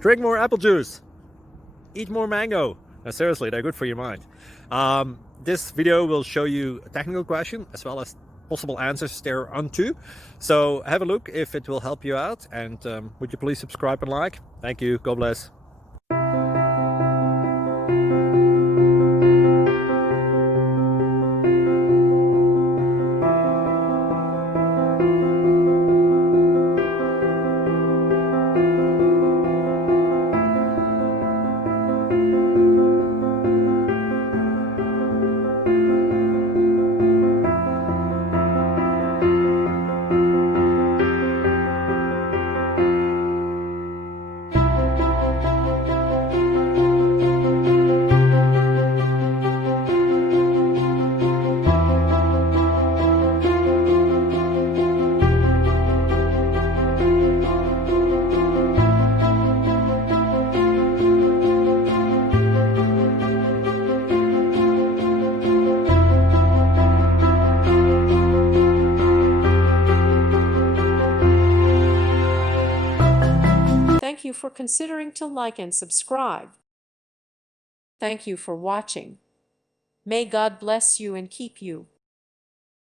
Drink more apple juice. Eat more mango. No, seriously, they're good for your mind. This video will show you a technical question as well as possible answers thereunto. So have a look if it will help you out, and would you please subscribe and like? Thank you. God bless. Thank you for considering to like and subscribe. Thank you for watching. May God bless you and keep you.